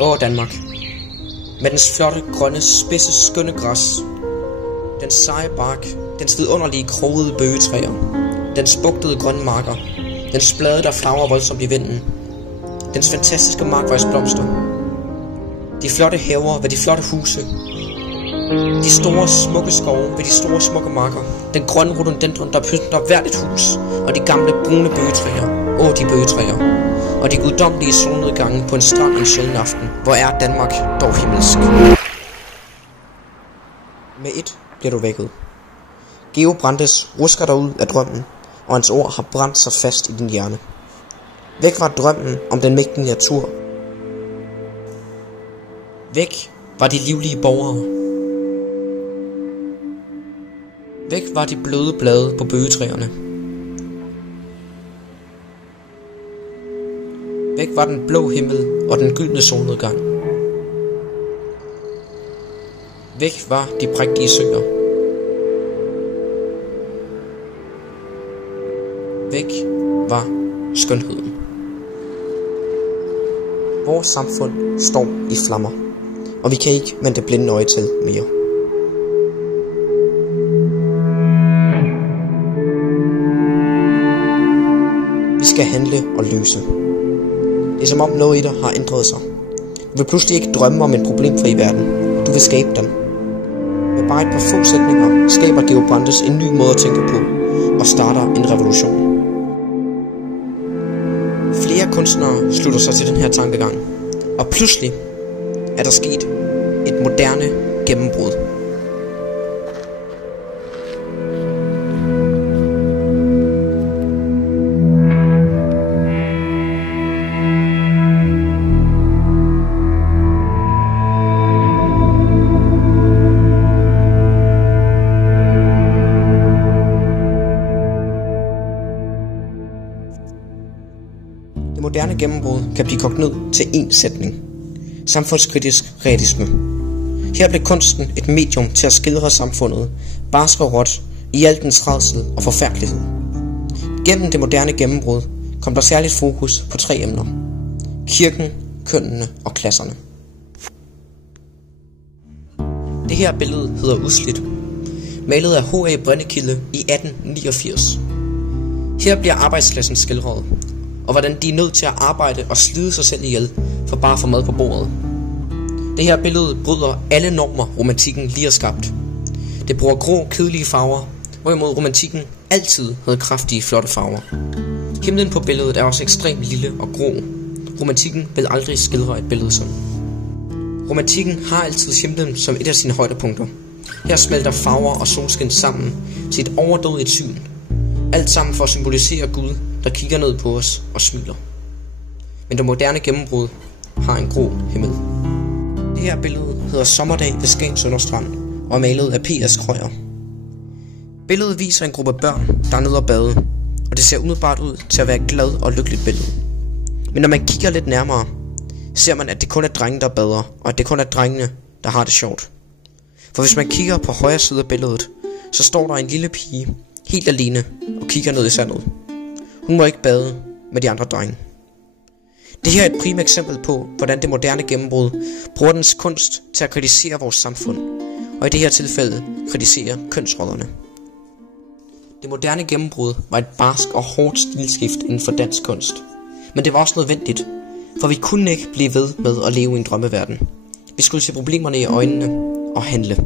Åh Danmark, med dens flotte, grønne, spidse, skønne græs, den seje bark, dens vidunderlige, krogede bøgetræer, dens bugtede grønne marker, dens blade, der flagrer voldsomt i vinden, dens fantastiske markvejsblomster, de flotte haver ved de flotte huse, de store, smukke skove ved de store, smukke marker, den grønne rhododendron, der pynter hvert et hus, og de gamle, brune bøgetræer, de bøgetræer, og de guddommelige solnedgange på en strand en sjælden aften. Hvor er Danmark dog himmelsk. Med et bliver du vækket. Georg Brandes rusker dig ud af drømmen, og hans ord har brændt sig fast i din hjerne. Væk var drømmen om den mægtige natur. Væk var de livlige borgere. Væk var de bløde blade på bøgetræerne. Væk var den blå himmel og den gyldne solnedgang. Væk var de prægtige søer. Væk var skønheden. Vores samfund står i flammer, og vi kan ikke vende det blinde øje til mere. Vi skal handle og løse. Det er som om noget i dig har ændret sig. Du vil pludselig ikke drømme om en problemfri verden. Du vil skabe den. Med bare et par få sætninger skaber Georg Brandes en ny måde at tænke på og starter en revolution. Flere kunstnere slutter sig til den her tankegang, og pludselig er der sket et moderne gennembrud. Det moderne gennembrud kan blive kogt ned til én sætning. Samfundskritisk realisme. Her blev kunsten et medium til at skildre samfundet, barsk og råt, i al dens rædsel og forfærdelighed. Gennem det moderne gennembrud kom der særligt fokus på 3 emner: kirken, kønnene og klasserne. Det her billede hedder Udslidt, malet af H.A. Brendekilde i 1889. Her bliver arbejdsklassen skildret, og hvordan de er nødt til at arbejde og slide sig selv ihjel for bare at få mad på bordet. Det her billede bryder alle normer, romantikken lige har skabt. Det bruger grå, kedelige farver, hvorimod romantikken altid havde kraftige, flotte farver. Himlen på billedet er også ekstremt lille og grå. Romantikken vil aldrig skildre et billede sådan. Romantikken har altid himlen som et af sine højdepunkter. Her smelter farver og solskin sammen til et overdådigt syn. Alt sammen for at symbolisere Gud, der kigger ned på os og smiler. Men det moderne gennembrud har en grå himmel. Det her billede hedder Sommerdag ved Skagen Sønderstrand og er malet af P.S. Krøyer. Billedet viser en gruppe børn, der er nede og bade, og det ser umiddelbart ud til at være et glad og lykkeligt billede. Men når man kigger lidt nærmere, ser man, at det kun er drenge, der bader, og at det kun er drengene, der har det sjovt. For hvis man kigger på højre side af billedet, så står der en lille pige, helt alene, og kigger ned i sandet. Hun må ikke bade med de andre drenge. Det her er et primært eksempel på, hvordan det moderne gennembrud bruger dens kunst til at kritisere vores samfund, og i det her tilfælde kritisere kønsrollerne. Det moderne gennembrud var et barsk og hårdt stilskift inden for dansk kunst, men det var også nødvendigt, for vi kunne ikke blive ved med at leve i en drømmeverden. Vi skulle se problemerne i øjnene og handle.